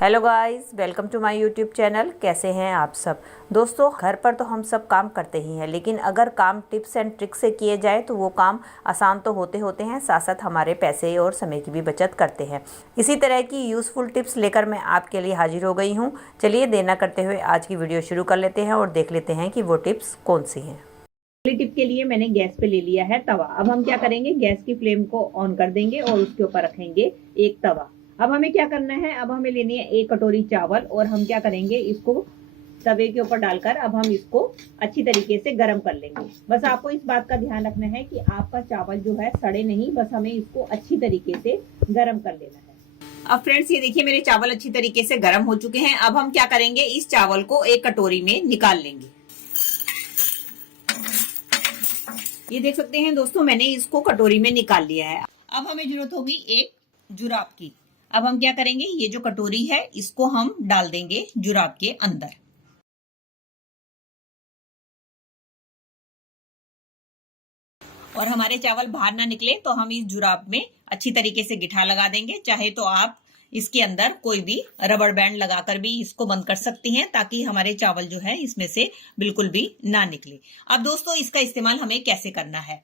Hello guys, welcome to my YouTube channel. कैसे हैं आप सब दोस्तों। घर पर तो हम सब काम करते ही हैं, लेकिन अगर काम टिप्स एंड ट्रिक से किए जाए तो वो काम आसान तो होते हैं, साथ साथ हमारे पैसे और समय की भी बचत करते हैं। इसी तरह की यूज़फुल टिप्स लेकर मैं आपके लिए हाजिर हो गई हूँ। चलिए देर न करते हुए आज की वीडियो शुरू कर लेते हैं और देख लेते हैं कि वो टिप्स कौन सी हैं। पहली टिप के लिए मैंने गैस पे ले लिया है तवा। अब हम क्या करेंगे, गैस की फ्लेम को ऑन कर देंगे और उसके ऊपर रखेंगे एक तवा। अब हमें क्या करना है, अब हमें लेनी है एक कटोरी चावल और हम क्या करेंगे, इसको तवे के ऊपर डालकर अब हम इसको अच्छी तरीके से गर्म कर लेंगे। बस आपको इस बात का ध्यान रखना है कि आपका चावल जो है सड़े नहीं, बस हमें इसको अच्छी तरीके से गर्म कर लेना है। अब फ्रेंड्स ये देखिए, मेरे चावल अच्छी तरीके से गर्म हो चुके हैं। अब हम क्या करेंगे, इस चावल को एक कटोरी में निकाल लेंगे। ये देख सकते हैं दोस्तों, मैंने इसको कटोरी में निकाल लिया है। अब हमें जरूरत होगी एक जुराब की। अब हम क्या करेंगे, ये जो कटोरी है इसको हम डाल देंगे जुराब के अंदर। और हमारे चावल बाहर ना निकले तो हम इस जुराब में अच्छी तरीके से गिठा लगा देंगे। चाहे तो आप इसके अंदर कोई भी रबड़ बैंड लगाकर भी इसको बंद कर सकती हैं, ताकि हमारे चावल जो है इसमें से बिल्कुल भी ना निकले। अब दोस्तों इसका इस्तेमाल हमें कैसे करना है।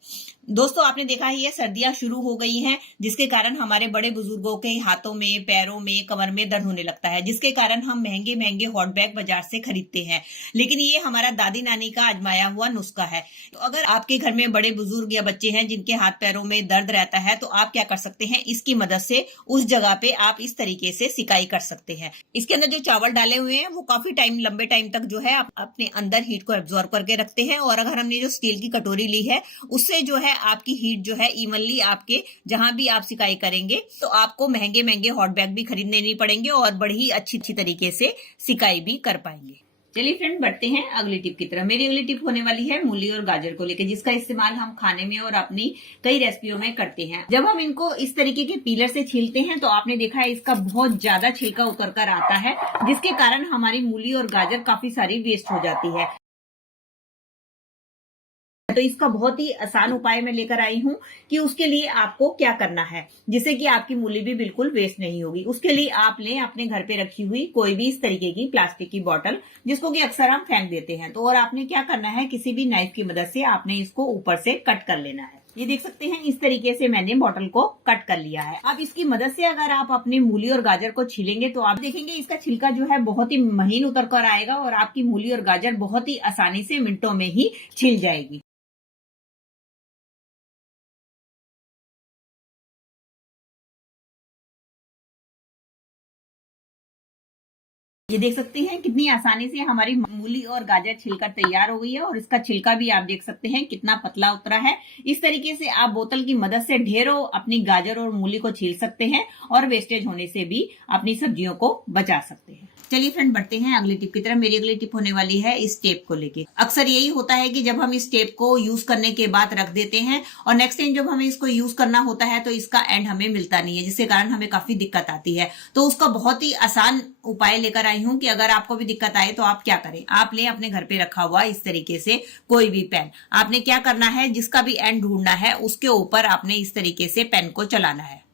दोस्तों आपने देखा ही है, सर्दियां शुरू हो गई हैं, जिसके कारण हमारे बड़े बुजुर्गों के हाथों में, पैरों में, कमर में दर्द होने लगता है, जिसके कारण हम महंगे महंगे हॉट बैग बाजार से खरीदते हैं। लेकिन ये हमारा दादी नानी का आजमाया हुआ नुस्खा है। तो अगर आपके घर में बड़े बुजुर्ग या बच्चे हैं जिनके हाथ पैरों में दर्द रहता है, तो आप क्या कर सकते हैं, इसकी मदद से उस जगह पे आप इस तरीके से सिकाई कर सकते हैं। इसके अंदर जो चावल डाले हुए हैं वो काफी टाइम, लंबे टाइम तक जो है अपने अंदर हीट को एब्जॉर्ब करके रखते हैं। और अगर हमने जो स्टील की कटोरी ली है उससे जो है आपकी हीट जो है इवनली आपके जहां भी आप सिकाई करेंगे तो आपको महंगे महंगे हॉट बैग भी खरीदने नहीं पड़ेंगे और बड़ी अच्छी तरीके से सिकाई भी कर पाएंगे। चलिए फ्रेंड, बढ़ते हैं अगली टिप की तरफ। मेरी अगली टिप होने वाली है मूली और गाजर को लेकर, जिसका इस्तेमाल हम खाने में और अपनी कई रेसिपियों में करते हैं। जब हम इनको इस तरीके के पीलर से छीलते हैं तो आपने देखा है इसका बहुत ज्यादा छिलका उतर कर आता है, जिसके कारण हमारी मूली और गाजर काफी सारी वेस्ट हो जाती है। तो इसका बहुत ही आसान उपाय मैं लेकर आई हूं कि उसके लिए आपको क्या करना है, जिससे कि आपकी मूली भी बिल्कुल वेस्ट नहीं होगी। उसके लिए आप लें अपने घर पे रखी हुई कोई भी इस तरीके की प्लास्टिक की बोतल, जिसको कि अक्सर हम फेंक देते हैं। तो और आपने क्या करना है, किसी भी नाइफ की मदद से आपने इसको ऊपर से कट कर लेना है। ये देख सकते हैं, इस तरीके से मैंने बोतल को कट कर लिया है। अब इसकी मदद से अगर आप अपनी मूली और गाजर को छीलेंगे तो आप देखेंगे इसका छिलका जो है बहुत ही महीन उतर कर आएगा और आपकी मूली और गाजर बहुत ही आसानी से मिनटों में ही छिल जाएगी। ये देख सकते हैं कितनी आसानी से हमारी मूली और गाजर छिलकर तैयार हो गई है और इसका छिलका भी आप देख सकते हैं कितना पतला उतरा है। इस तरीके से आप बोतल की मदद से ढेरों अपनी गाजर और मूली को छील सकते हैं और वेस्टेज होने से भी अपनी सब्जियों को बचा सकते हैं। चलिए फ्रेंड, बढ़ते हैं अगली टिप की तरफ। मेरी अगली टिप होने वाली है इस टेप को लेके। अक्सर यही होता है कि जब हम इस टेप को यूज करने के बाद रख देते हैं और नेक्स्ट टाइम जब हमें इसको यूज करना होता है तो इसका एंड हमें मिलता नहीं है, जिसके कारण हमें काफी दिक्कत आती है। तो उसका बहुत ही आसान उपाय लेकर आई हूं कि अगर आपको भी दिक्कत आए तो आप क्या करें, आप ले अपने घर पे रखा हुआ इस तरीके से कोई भी पेन। आपने क्या करना है, जिसका भी एंड ढूंढना है उसके ऊपर आपने इस तरीके से पेन को चलाना है।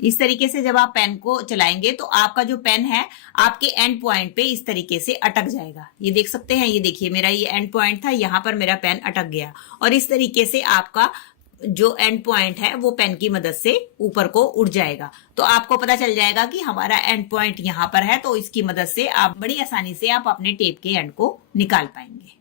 इस तरीके से जब आप पेन को चलाएंगे तो आपका जो पेन है आपके एंड पॉइंट पे इस तरीके से अटक जाएगा। ये देख सकते हैं, ये देखिए मेरा ये एंड पॉइंट था, यहाँ पर मेरा पेन अटक गया और इस तरीके से आपका जो एंड पॉइंट है वो पेन की मदद से ऊपर को उड़ जाएगा। तो आपको पता चल जाएगा कि हमारा एंड पॉइंट यहाँ पर है, तो इसकी मदद से आप बड़ी आसानी से आप अपने टेप के एंड को निकाल पाएंगे।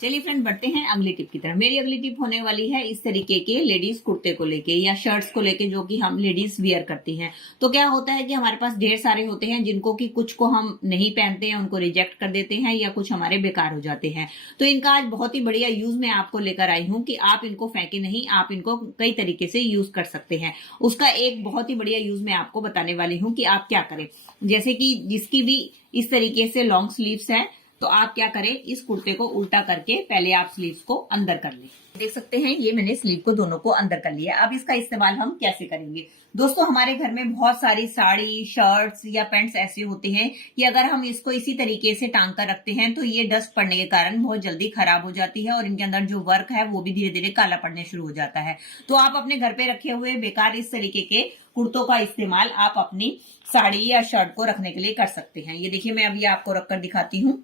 चलिए फ्रेंड, बढ़ते हैं अगली टिप की तरफ। मेरी अगली टिप होने वाली है इस तरीके के लेडीज कुर्ते को लेके या शर्ट्स को लेके, जो कि हम लेडीज वियर करती हैं। तो क्या होता है कि हमारे पास ढेर सारे होते हैं जिनको कि कुछ को हम नहीं पहनते हैं, उनको रिजेक्ट कर देते हैं या कुछ हमारे बेकार हो जाते हैं। तो इनका आज बहुत ही बढ़िया यूज मैं आपको लेकर आई हूँ कि आप इनको फेंके नहीं, आप इनको कई तरीके से यूज कर सकते हैं। उसका एक बहुत ही बढ़िया यूज मैं आपको बताने वाली हूँ कि आप क्या करें। जैसे कि जिसकी भी इस तरीके से लॉन्ग स्लीव्स है तो आप क्या करें, इस कुर्ते को उल्टा करके पहले आप स्लीव्स को अंदर कर लें। देख सकते हैं ये मैंने स्लीव को दोनों को अंदर कर लिया। अब इसका इस्तेमाल हम कैसे करेंगे। दोस्तों हमारे घर में बहुत सारी साड़ी, शर्ट्स या पैंट्स ऐसे होते हैं कि अगर हम इसको इसी तरीके से टांग कर रखते हैं तो ये डस्ट पड़ने के कारण बहुत जल्दी खराब हो जाती है और इनके अंदर जो वर्क है वो भी धीरे धीरे काला पड़ने शुरू हो जाता है। तो आप अपने घर पे रखे हुए बेकार इस तरीके के कुर्तों का इस्तेमाल आप अपनी साड़ी या शर्ट को रखने के लिए कर सकते हैं। ये देखिए मैं अभी आपको रखकर दिखाती हूँ।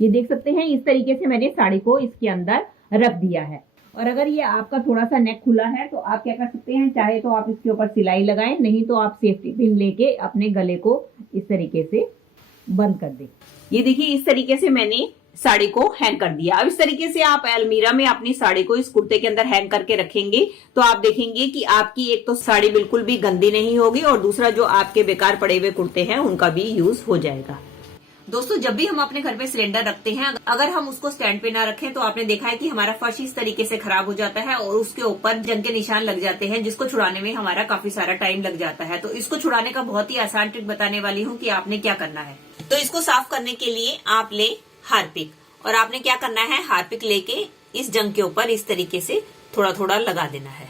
ये देख सकते हैं इस तरीके से मैंने साड़ी को इसके अंदर रख दिया है। और अगर ये आपका थोड़ा सा नेक खुला है तो आप क्या कर सकते हैं, चाहे तो आप इसके ऊपर सिलाई लगाएं, नहीं तो आप सेफ्टी पिन लेके अपने गले को इस तरीके से बंद कर दें। ये देखिए इस तरीके से मैंने साड़ी को हैंग कर दिया। अब इस तरीके से आप अलमीरा में अपनी साड़ी को इस कुर्ते के अंदर हैंग करके रखेंगे तो आप देखेंगे कि आपकी एक तो साड़ी बिल्कुल भी गंदी नहीं होगी और दूसरा जो आपके बेकार पड़े हुए कुर्ते हैं उनका भी यूज हो जाएगा। दोस्तों जब भी हम अपने घर पे सिलेंडर रखते हैं, अगर हम उसको स्टैंड पे ना रखें तो आपने देखा है कि हमारा फर्श इस तरीके से खराब हो जाता है और उसके ऊपर जंग के निशान लग जाते हैं, जिसको छुड़ाने में हमारा काफी सारा टाइम लग जाता है। तो इसको छुड़ाने का बहुत ही आसान ट्रिक बताने वाली हूँ कि आपने क्या करना है। तो इसको साफ करने के लिए आप ले हार्पिक, और आपने क्या करना है, हार्पिक लेके इस जंग के ऊपर इस तरीके से थोड़ा थोड़ा लगा देना है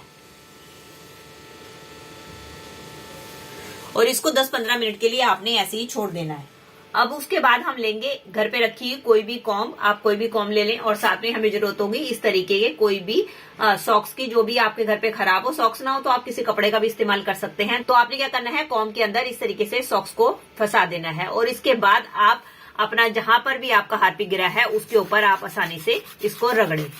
और इसको 10-15 मिनट के लिए आपने ऐसे ही छोड़ देना है। अब उसके बाद हम लेंगे घर पे रखी कोई भी कॉम्ब, आप कोई भी कॉम्ब ले लें और साथ में हमें जरूरत होगी इस तरीके के कोई भी सॉक्स की, जो भी आपके घर पे खराब हो। सॉक्स ना हो तो आप किसी कपड़े का भी इस्तेमाल कर सकते हैं। तो आपने क्या करना है, कॉम्ब के अंदर इस तरीके से सॉक्स को फंसा देना है और इसके बाद आप अपना जहां पर भी आपका हार्पिक गिरा है उसके ऊपर आप आसानी से इसको रगड़ें।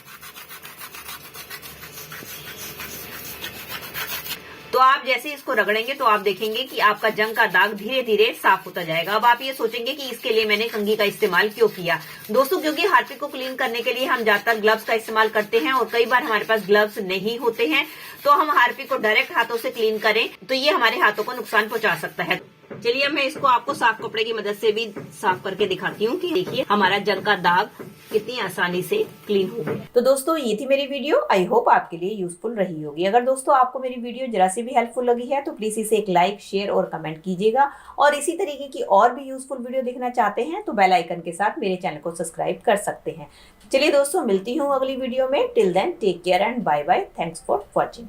तो आप जैसे इसको रगड़ेंगे तो आप देखेंगे कि आपका जंग का दाग धीरे धीरे साफ होता जाएगा। अब आप ये सोचेंगे कि इसके लिए मैंने कंघी का इस्तेमाल क्यों किया। दोस्तों क्योंकि हार्पिक को क्लीन करने के लिए हम ज्यादातर ग्लव्स का इस्तेमाल करते हैं और कई बार हमारे पास ग्लव्स नहीं होते हैं, तो हम हार्पिक को डायरेक्ट हाथों से क्लीन करें तो ये हमारे हाथों को नुकसान पहुंचा सकता है। चलिए अब मैं इसको आपको साफ कपड़े की मदद से भी साफ करके दिखाती हूँ कि देखिए हमारा जंग का दाग कितनी आसानी से क्लीन हो गया। तो दोस्तों ये थी मेरी वीडियो, आई होप आपके लिए यूजफुल रही होगी। अगर दोस्तों आपको मेरी वीडियो जरा सी भी हेल्पफुल लगी है तो प्लीज इसे एक लाइक, शेयर और कमेंट कीजिएगा। और इसी तरीके की और भी यूजफुल वीडियो देखना चाहते हैं तो बेल आइकन के साथ मेरे चैनल को सब्सक्राइब कर सकते हैं। चलिए दोस्तों मिलती हूँ अगली वीडियो में। Till then take care and bye bye. Thanks for watching.